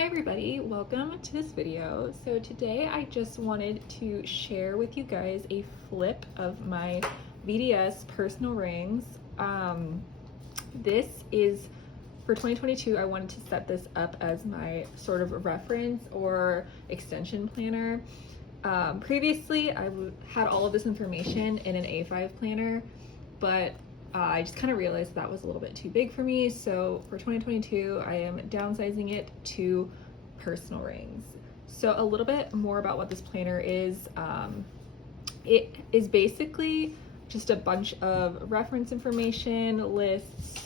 Hi everybody, welcome to this video. So today I just wanted to share with you guys a flip of my VDS personal rings. This is for 2022. I wanted to set this up as my sort of reference or extension planner. Previously I had all of this information in an A5 planner, but I just kind of realized that was a little bit too big for me. So for 2022, I am downsizing it to personal rings. So a little bit more about what this planner is. It is basically just a bunch of reference information, lists,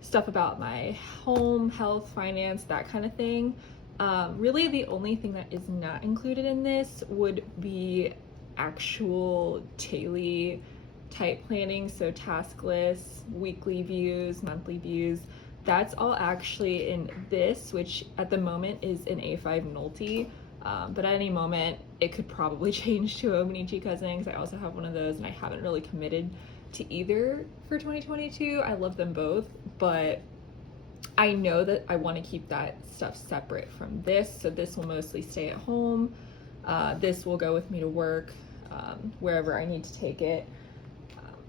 stuff about my home, health, finance, that kind of thing. Really the only thing that is not included in this would be actual daily type planning, so task lists, weekly views, monthly views. That's all actually in this, which at the moment is an A5 nolty, but at any moment it could probably change to a hobonichi cousin, because I also have one of those and I haven't really committed to either for 2022. I love them both, but I know that I want to keep that stuff separate from this, so this will mostly stay at home. This will go with me to work, wherever I need to take it.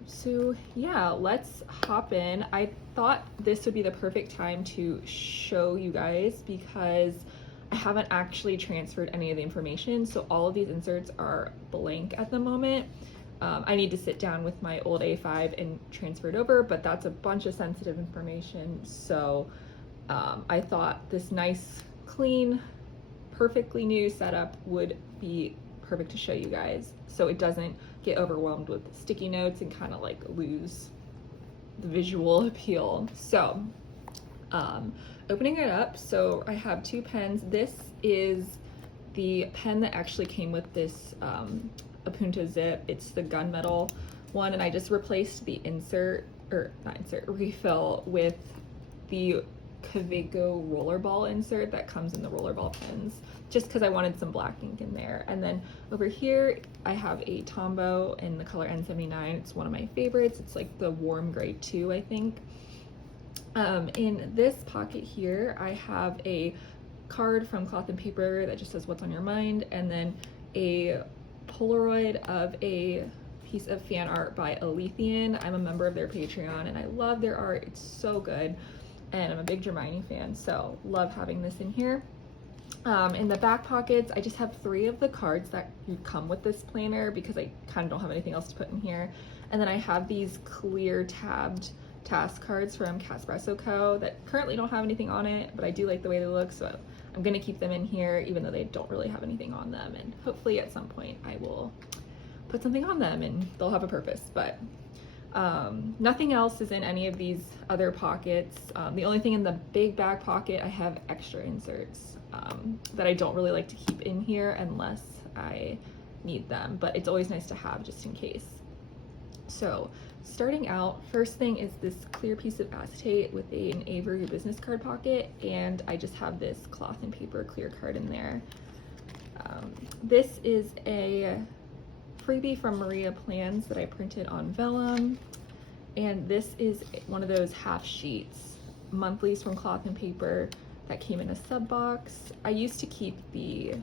So yeah, let's hop in. I thought this would be the perfect time to show you guys because I haven't actually transferred any of the information. So all of these inserts are blank at the moment. I need to sit down with my old A5 and transfer it over, but that's a bunch of sensitive information. So I thought this nice, clean, perfectly new setup would be perfect to show you guys, so it doesn't get overwhelmed with sticky notes and kind of like lose the visual appeal. So opening it up, so I have two pens. This is the pen that actually came with this appunto zip. It's the gunmetal one, and I just replaced the refill with the Kaweco rollerball insert that comes in the rollerball pens, just because I wanted some black ink in there. And then over here I have a Tombow in the color N79. It's one of my favorites. It's like the warm gray 2, I think. In this pocket here I have a card from Cloth and Paper that just says what's on your mind, and then a Polaroid of a piece of fan art by Alethian. I'm a member of their Patreon and I love their art. It's so good. And I'm a big Hermione fan, so love having this in here. In the back pockets, I just have 3 of the cards that come with this planner because I kind of don't have anything else to put in here. And then I have these clear tabbed task cards from Catspresso Co. that currently don't have anything on it, but I do like the way they look, so I'm gonna keep them in here even though they don't really have anything on them. And hopefully at some point I will put something on them and they'll have a purpose, but nothing else is in any of these other pockets. The only thing in the big back pocket, I have extra inserts that I don't really like to keep in here unless I need them, but it's always nice to have just in case. So starting out, first thing is this clear piece of acetate with an Avery business card pocket, and I just have this Cloth and Paper clear card in there. This is a freebie from Maria Plans that I printed on vellum, and this is one of those half sheets monthlies from Cloth and Paper that came in a sub box. I used to keep the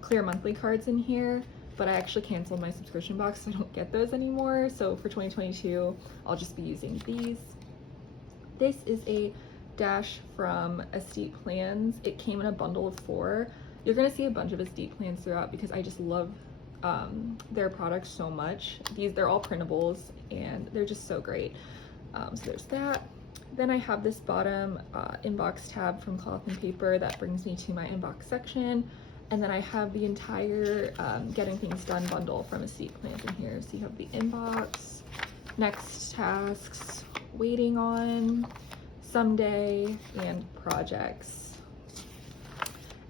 clear monthly cards in here, but I actually canceled my subscription box, so I don't get those anymore. So for 2022 I'll just be using these. This is a dash from asthete Plans. It came in a bundle of 4. You're gonna see a bunch of asthete Plans throughout because I just love their products so much. They're all printables and they're just so great. So there's that. Then I have this bottom inbox tab from Cloth and Paper that brings me to my inbox section, and then I have the entire Getting Things Done bundle from asthete Plans in here. So you have the inbox, next tasks, waiting on, someday, and projects.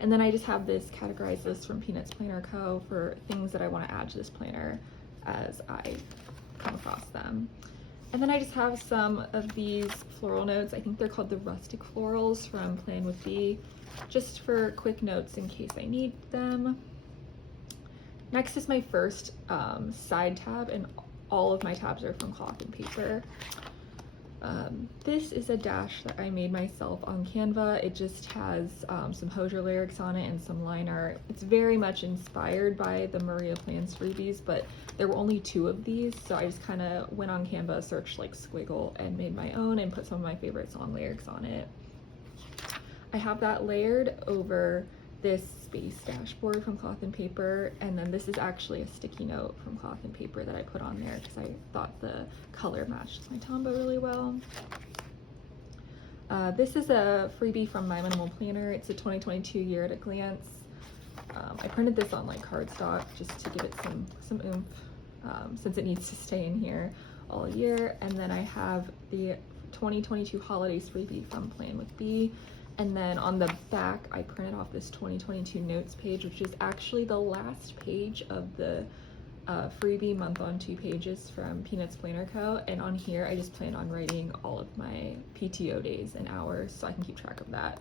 And then I just have this categorized list from Peanuts Planner Co. for things that I want to add to this planner as I come across them. And then I just have some of these floral notes. I think they're called the Rustic Florals from Plan with B, just for quick notes in case I need them. Next is my first side tab, and all of my tabs are from Cloth and Paper. This is a dash that I made myself on Canva. It just has some hosier lyrics on it and some line art. It's very much inspired by the Maria Plans freebies, but there were only 2 of these, so I just kind of went on Canva, searched like squiggle, and made my own and put some of my favorite song lyrics on it. I have that layered over this space dashboard from Cloth and Paper, and then this is actually a sticky note from Cloth and Paper that I put on there because I thought the color matched my Tombow really well. This is a freebie from My Minimal Planner. It's a 2022 year at a glance. I printed this on like cardstock just to give it some oomph, since it needs to stay in here all year. And then I have the 2022 holidays freebie from Plan with B. And then on the back, I printed off this 2022 notes page, which is actually the last page of the freebie month on 2 pages from Peanuts Planner Co. And on here, I just plan on writing all of my PTO days and hours so I can keep track of that.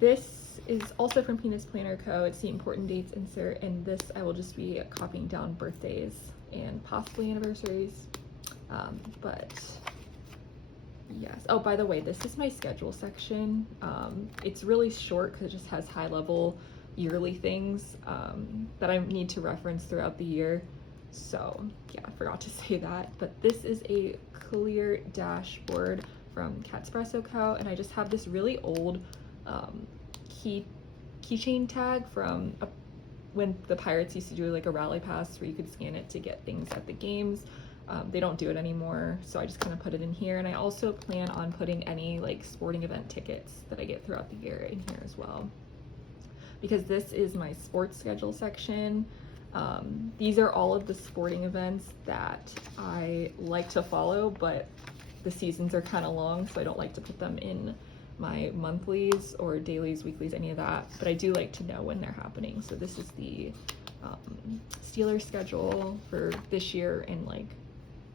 This is also from Peanuts Planner Co. It's the important dates insert, and this I will just be copying down birthdays and possibly anniversaries. But yes. Oh, by the way, this is my schedule section. It's really short because it just has high level yearly things that I need to reference throughout the year. So yeah, I forgot to say that. But this is a clear dashboard from Catspresso Co. And I just have this really old keychain tag from when the Pirates used to do like a rally pass where you could scan it to get things at the games. They don't do it anymore, so I just kind of put it in here. And I also plan on putting any like sporting event tickets that I get throughout the year in here as well, because this is my sports schedule section. These are all of the sporting events that I like to follow, but the seasons are kind of long, so I don't like to put them in my monthlies or dailies, weeklies, any of that, but I do like to know when they're happening. So this is the Steelers schedule for this year and like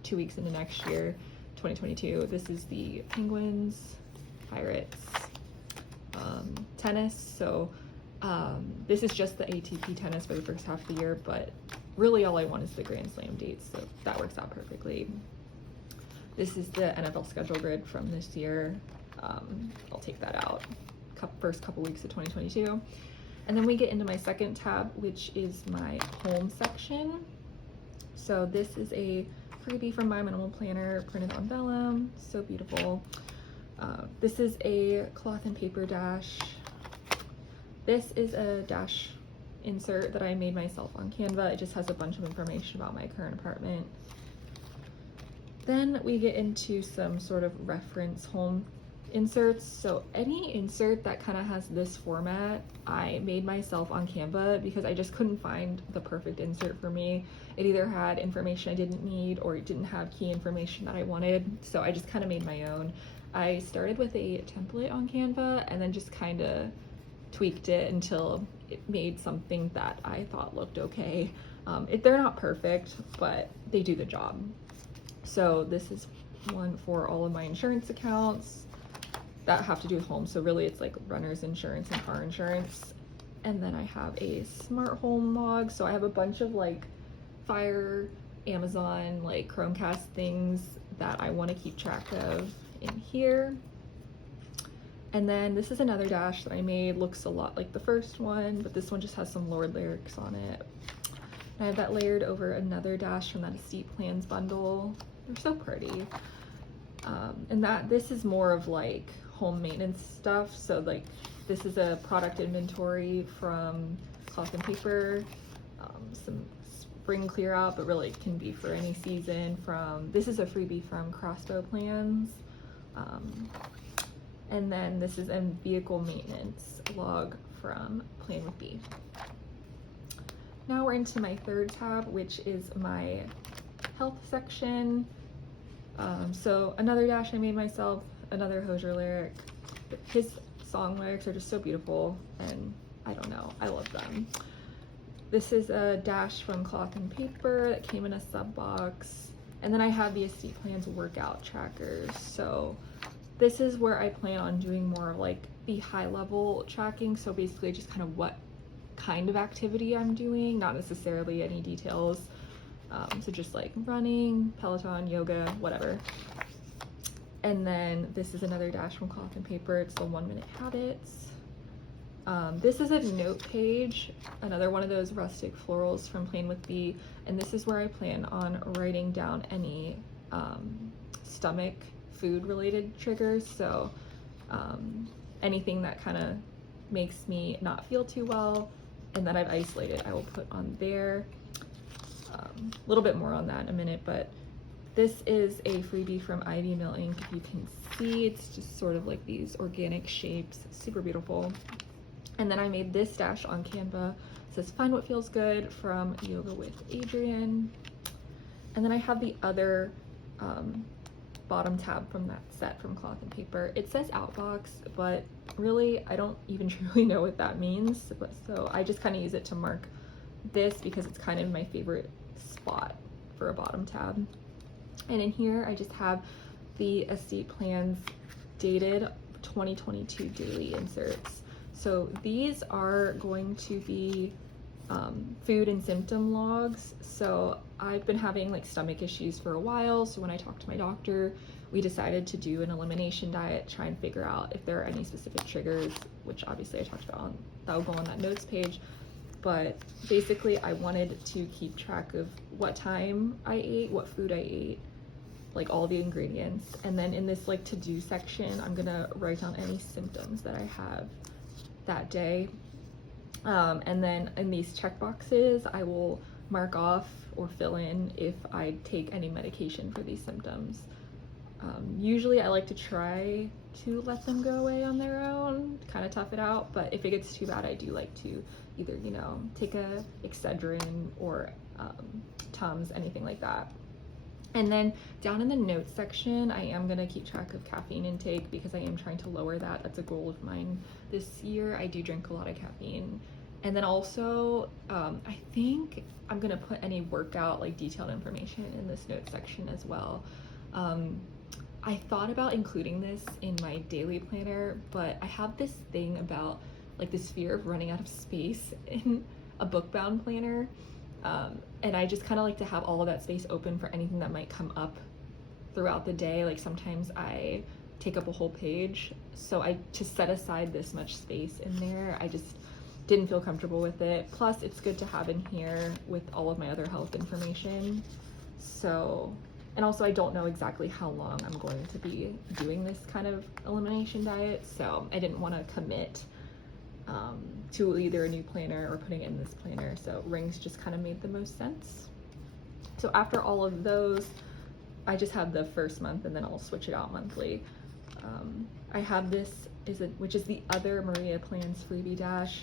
2 weeks into next year, 2022. This is the Penguins, Pirates, tennis. So this is just the ATP tennis for the first half of the year, but really all I want is the Grand Slam dates, so that works out perfectly. This is the NFL schedule grid from this year. I'll take that out first couple weeks of 2022. And then we get into my second tab, which is my home section. So this is a freebie from My Minimal Planner, printed on vellum, so beautiful. This is a Cloth and Paper dash. This is a dash insert that I made myself on Canva. It just has a bunch of information about my current apartment. Then we get into some sort of reference home inserts. So any insert that kind of has this format, I made myself on Canva because I just couldn't find the perfect insert for me. It either had information I didn't need or it didn't have key information that I wanted. So I just kind of made my own. I started with a template on Canva and then just kind of tweaked it until it made something that I thought looked okay. They're not perfect, but they do the job. So this is one for all of my insurance accounts that have to do with home. So really it's like renter's insurance and car insurance. And then I have a smart home log. So I have a bunch of like Fire, Amazon, like Chromecast things that I want to keep track of in here. And then this is another dash that I made. Looks a lot like the first one, but this one just has some Lord lyrics on it. And I have that layered over another dash from that Asthete Plans bundle. They're so pretty. And this is more of like home maintenance stuff. So like this is a product inventory from Cloth and Paper, some spring clear out, but really it can be for any season. This is a freebie from Crossbow Plans. And then this is a vehicle maintenance log from Plan with B. Now we're into my third tab, which is my health section. So another dash I made myself, another Hosier lyric. His song lyrics are just so beautiful, and I don't know, I love them. This is a dash from Cloth and Paper that came in a sub box. And then I have the Asthete Plans workout trackers. So this is where I plan on doing more of like the high level tracking. So basically just kind of what kind of activity I'm doing, not necessarily any details. So just like running, Peloton, yoga, whatever. And then this is another dash from Cloth and Paper. It's the 1 Minute Habits. This is a note page, another one of those rustic florals from Plain with Bee, and this is where I plan on writing down any stomach food related triggers. So anything that kind of makes me not feel too well and that I've isolated, I will put on there. A little bit more on that in a minute, but this is a freebie from Ivy Mill Ink. If you can see, it's just sort of like these organic shapes, super beautiful. And then I made this stash on Canva. It says find what feels good from Yoga with Adrienne. And then I have the other bottom tab from that set from Cloth and Paper. It says Outbox, but really I don't even truly know what that means. But so I just kind of use it to mark this because it's kind of my favorite spot for a bottom tab. And in here I just have the asthete plans dated 2022 daily inserts. So these are going to be food and symptom logs. So I've been having like stomach issues for a while. So when I talked to my doctor, we decided to do an elimination diet, try and figure out if there are any specific triggers, which obviously I talked about that will go on that notes page. But basically I wanted to keep track of what time I ate, what food I ate, like all the ingredients. And then in this like to-do section, I'm gonna write down any symptoms that I have that day. And then in these check boxes, I will mark off or fill in if I take any medication for these symptoms. Usually I like to try to let them go away on their own, kind of tough it out, but if it gets too bad, I do like to either, you know, take a Excedrin or Tums, anything like that. And then down in the notes section, I am gonna keep track of caffeine intake because I am trying to lower that. That's a goal of mine this year. I do drink a lot of caffeine. And then also, I think I'm gonna put any workout, like detailed information in this notes section as well. I thought about including this in my daily planner, but I have this thing about like this fear of running out of space in a book-bound planner. And I just kind of like to have all of that space open for anything that might come up throughout the day. Like sometimes I take up a whole page, so to set aside this much space in there, I just didn't feel comfortable with it. Plus it's good to have in here with all of my other health information. So, and also I don't know exactly how long I'm going to be doing this kind of elimination diet, so I didn't want to commit to either a new planner or putting it in this planner, so rings just kind of made the most sense. So after all of those, I just have the first month and then I'll switch it out monthly. I have this, which is the other Maria Plans freebie dash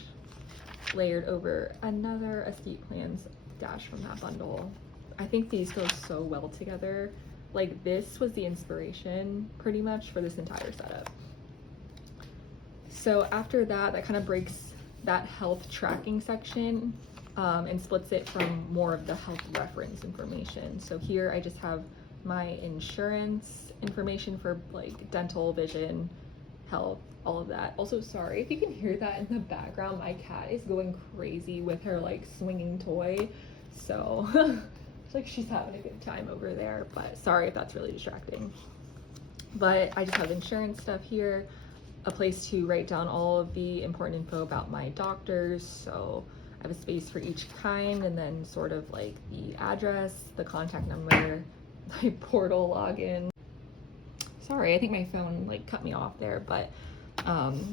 layered over another asthete plans dash from that bundle. I think these go so well together. Like this was the inspiration pretty much for this entire setup. So after that, that kind of breaks that health tracking section and splits it from more of the health reference information. So here I just have my insurance information for like dental, vision, health, all of that. Also, sorry if you can hear that in the background, my cat is going crazy with her like swinging toy. So it's like she's having a good time over there, but sorry if that's really distracting. But I just have insurance stuff here, a place to write down all of the important info about my doctors. So I have a space for each kind, and then sort of like the address, the contact number, my portal login. Sorry, I think my phone like cut me off there, but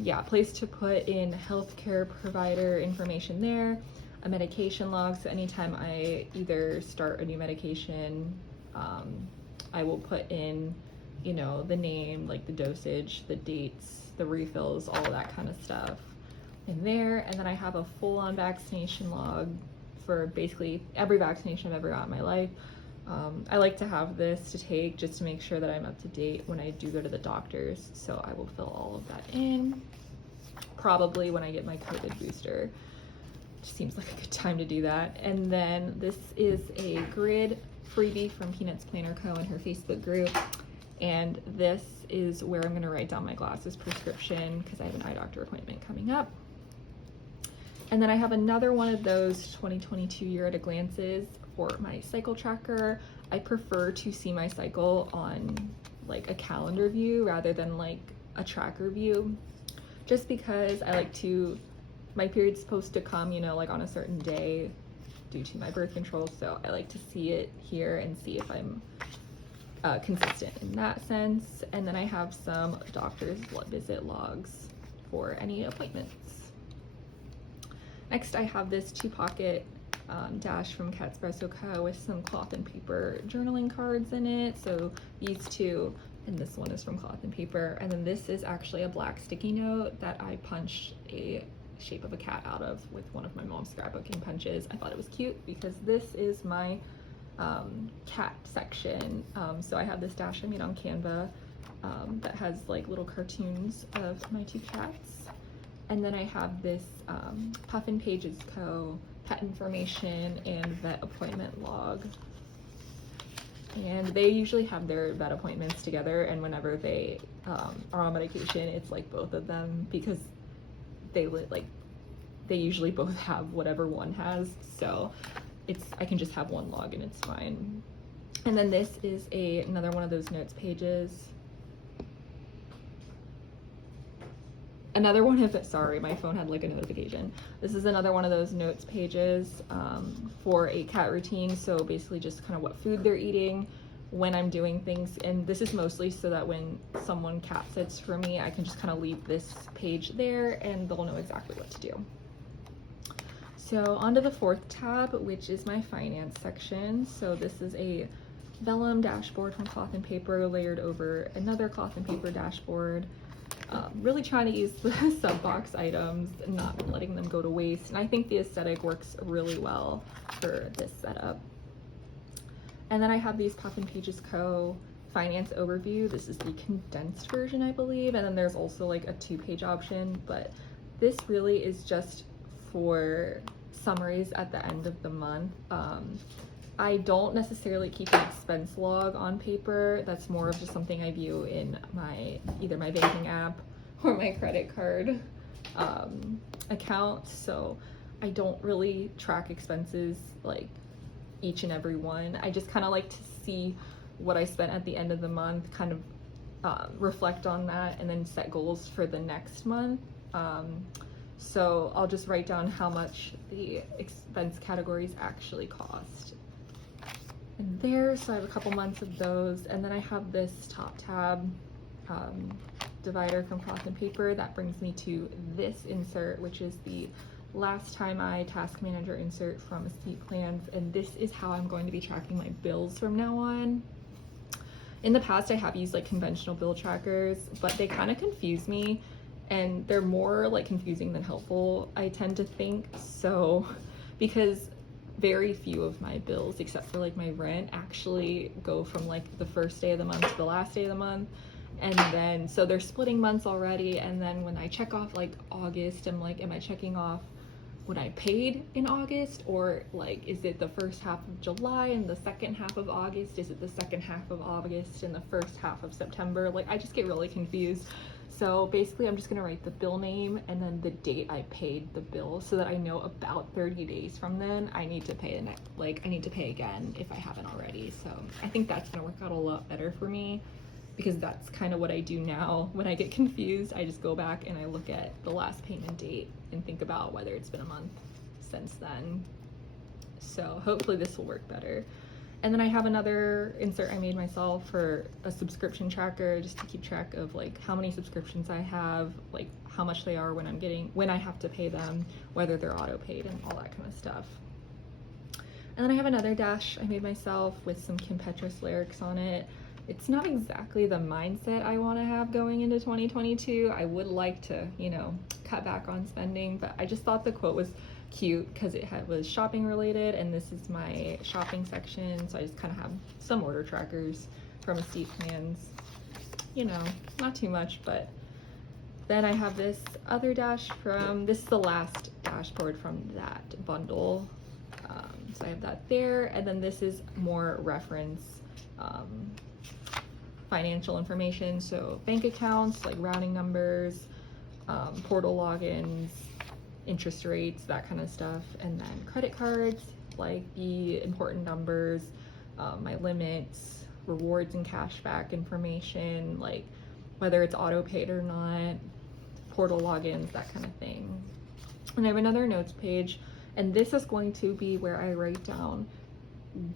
yeah, place to put in healthcare provider information there, a medication log. So anytime I either start a new medication, I will put in, you know, the name, like the dosage, the dates, the refills, all of that kind of stuff in there. And then I have a full-on vaccination log for basically every vaccination I've ever got in my life. I like to have this to take just to make sure that I'm up to date when I do go to the doctors. So I will fill all of that in, probably when I get my COVID booster. Just seems like a good time to do that. And then this is a grid freebie from Peanuts Planner Co. in her Facebook group. And this is where I'm gonna write down my glasses prescription because I have an eye doctor appointment coming up. And then I have another one of those 2022 year at a glances for my cycle tracker. I prefer to see my cycle on like a calendar view rather than like a tracker view, just because I like to, my period's supposed to come, you know, like on a certain day due to my birth control, so I like to see it here and see if I'm consistent in that sense. And then I have some doctor's blood visit logs for any appointments. Next, I have this 2-pocket dash from Catspresso Co. with some cloth and paper journaling cards in it. So these two, and this one is from cloth and paper. And then this is actually a black sticky note that I punched a shape of a cat out of with one of my mom's scrapbooking punches. I thought it was cute because this is my cat section. So I have this dash I made on Canva that has like little cartoons of my 2 cats. And then I have this Puffin Pages Co. pet information and vet appointment log. And they usually have their vet appointments together, and whenever they are on medication, it's like both of them, because they usually both have whatever one has, so I can just have one log and it's fine. And then this is another one of those notes pages. Another one of it, sorry, my phone had like a notification. This is another one of those notes pages for a cat routine. So basically just kind of what food they're eating, when I'm doing things. And this is mostly so that when someone cat sits for me, I can just kind of leave this page there and they'll know exactly what to do. So onto the 4th tab, which is my finance section. So this is a vellum dashboard from cloth and paper layered over another cloth and paper dashboard. Really trying to use the sub box items and not letting them go to waste, and I think the aesthetic works really well for this setup. And then I have these Puffin Pages Co. finance overview. This is the condensed version, I believe, and then there's also like a 2-page option, but this really is just for summaries at the end of the month. I don't necessarily keep an expense log on paper. That's more of just something I view in either my banking app or my credit card account. So I don't really track expenses like each and every one. I just kind of like to see what I spent at the end of the month, kind of reflect on that, and then set goals for the next month. So I'll just write down how much the expense categories actually cost. And there, so I have a couple months of those, and then I have this top tab divider from cloth and paper that brings me to this insert, which is the last time I task manager insert from asthete plans, and this is how I'm going to be tracking my bills from now on. In the past, I have used like conventional bill trackers, but they kind of confuse me, and they're more like confusing than helpful, I tend to think. So because very few of my bills, except for like my rent, actually go from like the first day of the month to the last day of the month. And then so they're splitting months already, and then when I check off like August, I'm like, am I checking off what I paid in August, or like is it the first half of July and the second half of August? Is it the second half of August and the first half of September? Like I just get really confused. So basically I'm just gonna write the bill name and then the date I paid the bill, so that I know about 30 days from then I need to pay I need to pay again if I haven't already. So I think that's gonna work out a lot better for me, because that's kind of what I do now. When I get confused, I just go back and I look at the last payment date and think about whether it's been a month since then. So hopefully this will work better. And then I have another insert I made myself for a subscription tracker, just to keep track of like how many subscriptions I have, like how much they are, when I have to pay them, whether they're auto paid, and all that kind of stuff. And then I have another dash I made myself with some Kim Petras lyrics on it. It's not exactly the mindset I want to have going into 2022. I would like to, you know, cut back on spending, but I just thought the quote was cute because it was shopping related, and this is my shopping section, so I just kind of have some order trackers from asthete plans, you know, not too much. But then I have this other dash this is the last dashboard from that bundle, so I have that there. And then this is more reference financial information, so bank accounts, like routing numbers, portal logins, interest rates, that kind of stuff. And then credit cards, like the important numbers, my limits, rewards and cashback information, like whether it's auto paid or not, portal logins, that kind of thing. And I have another notes page, and this is going to be where I write down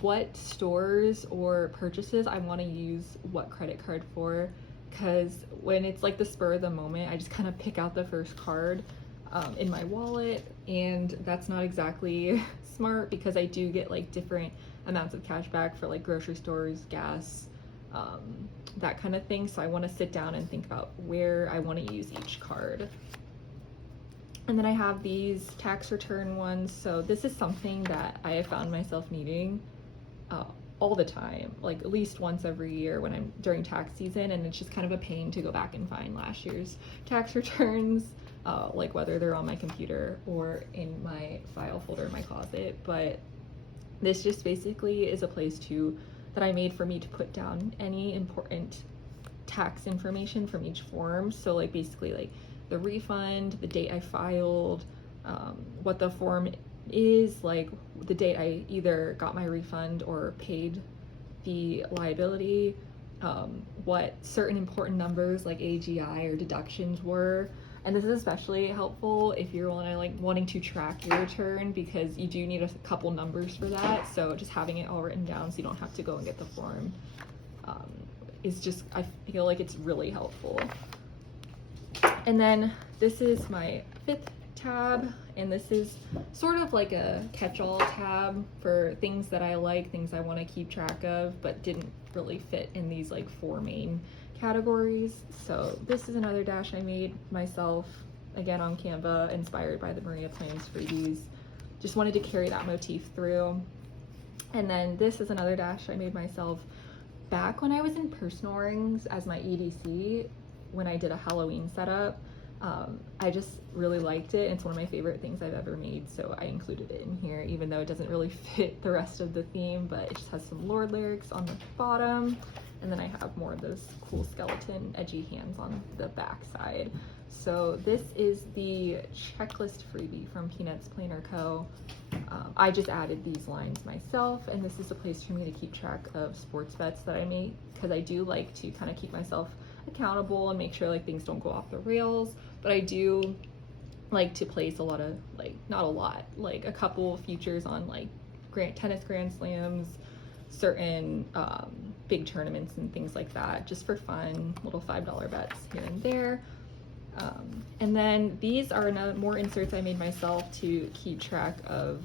what stores or purchases I want to use what credit card for, because when it's like the spur of the moment, I just kind of pick out the first card in my wallet, and that's not exactly smart because I do get like different amounts of cash back for like grocery stores, gas, that kind of thing. So I want to sit down and think about where I want to use each card. And then I have these tax return ones. So this is something that I have found myself needing all the time, like at least once every year when I'm during tax season, and it's just kind of a pain to go back and find last year's tax returns, like whether they're on my computer or in my file folder in my closet. But this just basically is a place that I made for me to put down any important tax information from each form. So like basically like the refund, the date I filed, what the form is, like the date I either got my refund or paid the liability, what certain important numbers like AGI or deductions were. And this is especially helpful if you're wanting to track your return, because you do need a couple numbers for that. So just having it all written down so you don't have to go and get the form is just, I feel like it's really helpful. And then this is my 5th tab, and this is sort of like a catch-all tab for things that I like, things I want to keep track of, but didn't really fit in these like 4 main categories. So this is another dash I made myself, again on Canva, inspired by the Maria Plans freebies. Just wanted to carry that motif through. And then this is another dash I made myself back when I was in personal rings as my EDC, when I did a Halloween setup. I just really liked it. It's one of my favorite things I've ever made, so I included it in here, even though it doesn't really fit the rest of the theme, but it just has some Lord lyrics on the bottom, and then I have more of those cool skeleton edgy hands on the back side. So this is the checklist freebie from Peanuts Planner Co. I just added these lines myself, and this is a place for me to keep track of sports bets that I make, because I do like to kind of keep myself accountable and make sure like things don't go off the rails. But I do like to place a lot of, like, not a lot, like a couple futures on like tennis grand slams, certain big tournaments and things like that, just for fun, little $5 bets here and there. And then these are more inserts I made myself to keep track of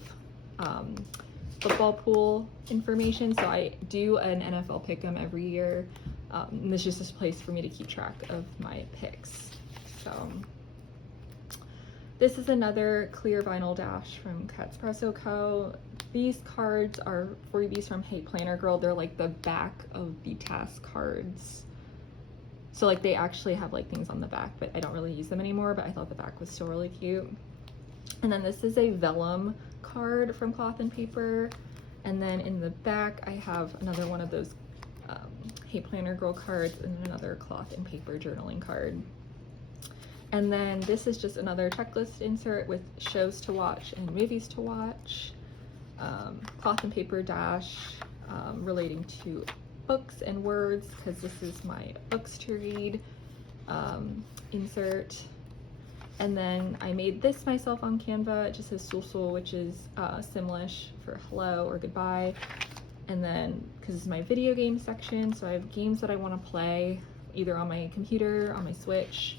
football pool information. So I do an NFL pick'em every year, and this is just a place for me to keep track of my picks. So this is another clear vinyl dash from Catspresso Co. These cards are freebies from Hey Planner Girl. They're like the back of the task cards. So like they actually have like things on the back, but I don't really use them anymore, but I thought the back was still really cute. And then this is a vellum card from Cloth and Paper. And then in the back, I have another one of those Hey Planner Girl cards and another Cloth and Paper journaling card. And then this is just another checklist insert with shows to watch and movies to watch. Cloth and Paper dash relating to books and words, because this is my books to read insert. And then I made this myself on Canva. It just says sulsul, which is Simlish for hello or goodbye. And then, because it's my video game section, so I have games that I want to play either on my computer, on my Switch,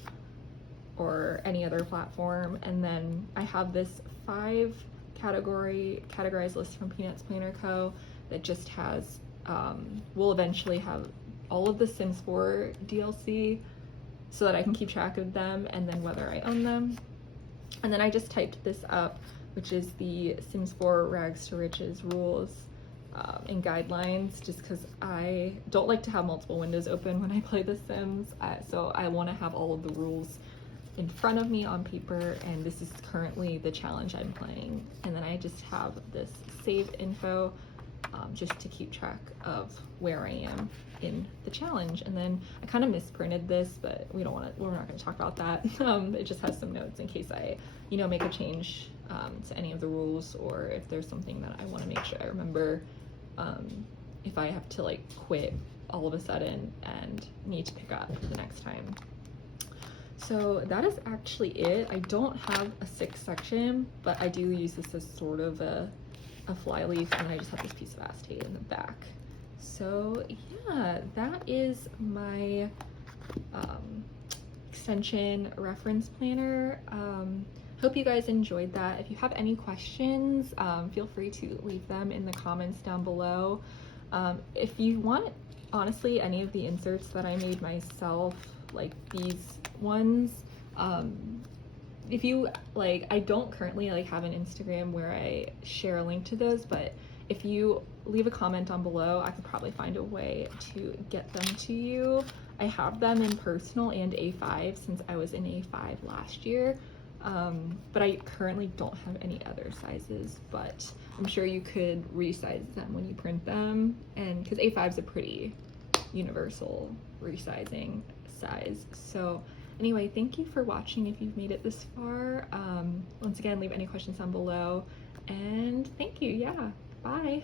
or any other platform. And then I have this 5 categorized list from Peanuts Planner Co. that just has, will eventually have all of the Sims 4 DLC so that I can keep track of them and then whether I own them. And then I just typed this up, which is the Sims 4 Rags to Riches rules and guidelines, just because I don't like to have multiple windows open when I play The Sims. So I want to have all of the rules in front of me on paper, and this is currently the challenge I'm playing. And then I just have this saved info just to keep track of where I am in the challenge. And then I kind of misprinted this, but we're not going to talk about that. It just has some notes in case I, make a change to any of the rules, or if there's something that I want to make sure I remember if I have to like quit all of a sudden and need to pick up the next time. So that is actually it. I don't have a 6th section, but I do use this as sort of a fly leaf, and I just have this piece of asthete in the back. So yeah, that is my extension reference planner. Hope you guys enjoyed that. If you have any questions, feel free to leave them in the comments down below. If you want, honestly, any of the inserts that I made myself, like these ones, if you like, I don't currently like have an Instagram where I share a link to those, but if you leave a comment down below, I could probably find a way to get them to you. I have them in personal and A5 since I was in A5 last year, but I currently don't have any other sizes, but I'm sure you could resize them when you print them, and because A5 is a pretty universal resizing size. So anyway, thank you for watching if you've made it this far. Once again, leave any questions down below, and thank you. Yeah, bye.